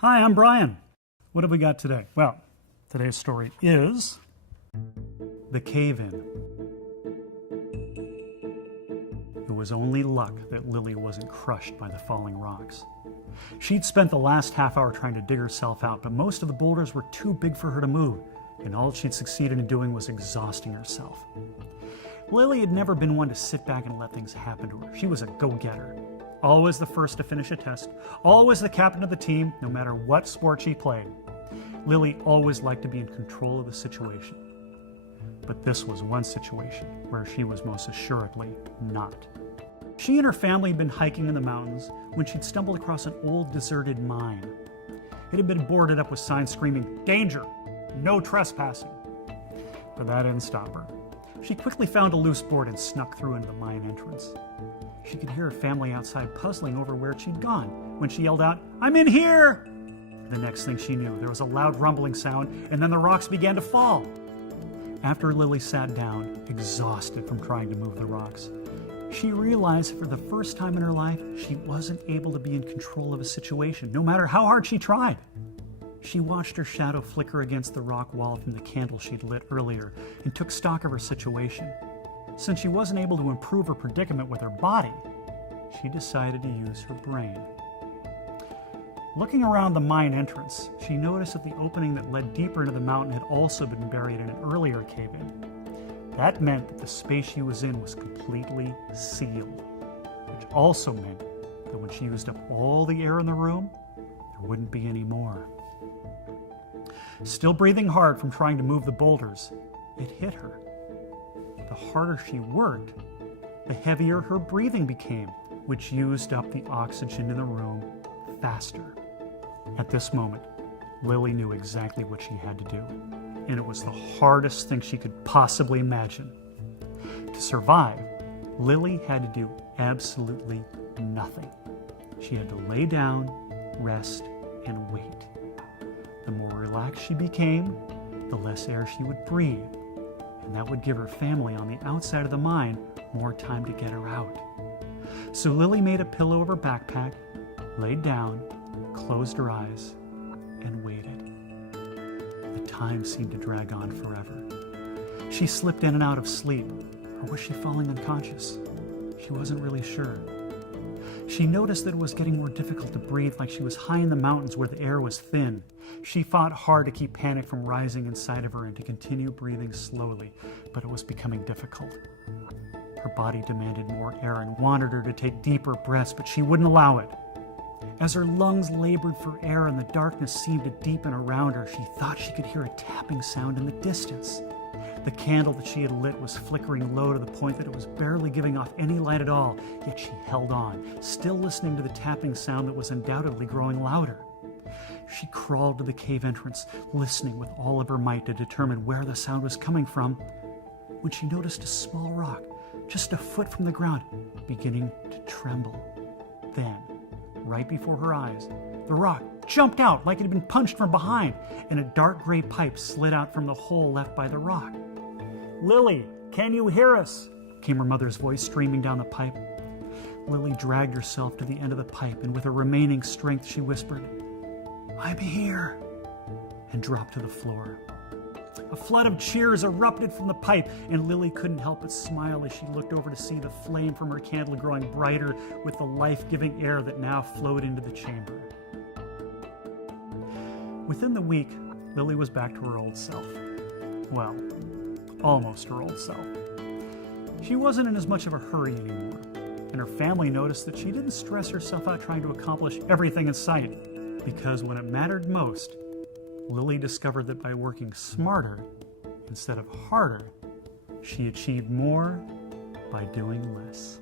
Hi, I'm Brian. What have we got today? Well, today's story is The Cave-In. It was only luck that Lily wasn't crushed by the falling rocks. She'd spent the last half hour trying to dig herself out, but most of the boulders were too big for her to move, and all she'd succeeded in doing was exhausting herself. Lily had never been one to sit back and let things happen to her. She was a go-getter. Always the first to finish a test, always the captain of the team, no matter what sport she played. Lily always liked to be in control of the situation. But this was one situation where she was most assuredly not. She and her family had been hiking in the mountains when she'd stumbled across an old deserted mine. It had been boarded up with signs screaming, "Danger! No trespassing!" But that didn't stop her. She quickly found a loose board and snuck through into the mine entrance. She could hear her family outside puzzling over where she'd gone when she yelled out, "I'm in here!" The next thing she knew, there was a loud rumbling sound, and then the rocks began to fall. After Lily sat down, exhausted from trying to move the rocks, she realized for the first time in her life she wasn't able to be in control of a situation, no matter how hard she tried. She watched her shadow flicker against the rock wall from the candle she'd lit earlier and took stock of her situation. Since she wasn't able to improve her predicament with her body, she decided to use her brain. Looking around the mine entrance, she noticed that the opening that led deeper into the mountain had also been buried in an earlier cave-in. That meant that the space she was in was completely sealed, which also meant that when she used up all the air in the room, there wouldn't be any more. Still breathing hard from trying to move the boulders, it hit her. The harder she worked, the heavier her breathing became, which used up the oxygen in the room faster. At this moment, Lily knew exactly what she had to do, and it was the hardest thing she could possibly imagine. To survive, Lily had to do absolutely nothing. She had to lay down, rest, and wait. The more relaxed she became, the less air she would breathe, and that would give her family on the outside of the mine more time to get her out. So Lily made a pillow of her backpack, laid down, closed her eyes, and waited. The time seemed to drag on forever. She slipped in and out of sleep, or was she falling unconscious? She wasn't really sure. She noticed that it was getting more difficult to breathe, like she was high in the mountains where the air was thin. She fought hard to keep panic from rising inside of her and to continue breathing slowly, but it was becoming difficult. Her body demanded more air and wanted her to take deeper breaths, but she wouldn't allow it. As her lungs labored for air and the darkness seemed to deepen around her, she thought she could hear a tapping sound in the distance. The candle that she had lit was flickering low to the point that it was barely giving off any light at all, yet she held on, still listening to the tapping sound that was undoubtedly growing louder. She crawled to the cave entrance, listening with all of her might to determine where the sound was coming from, when she noticed a small rock, just a foot from the ground, beginning to tremble. Then, right before her eyes, the rock jumped out like it had been punched from behind, and a dark gray pipe slid out from the hole left by the rock. "Lily, can you hear us?" came her mother's voice streaming down the pipe. Lily dragged herself to the end of the pipe, and with her remaining strength she whispered, "I'm here," and dropped to the floor. A flood of cheers erupted from the pipe, and Lily couldn't help but smile as she looked over to see the flame from her candle growing brighter with the life-giving air that now flowed into the chamber. Within the week, Lily was back to her old self. Well, almost her old self. She wasn't in as much of a hurry anymore, and her family noticed that she didn't stress herself out trying to accomplish everything in sight, because when it mattered most, Lily discovered that by working smarter instead of harder, she achieved more by doing less.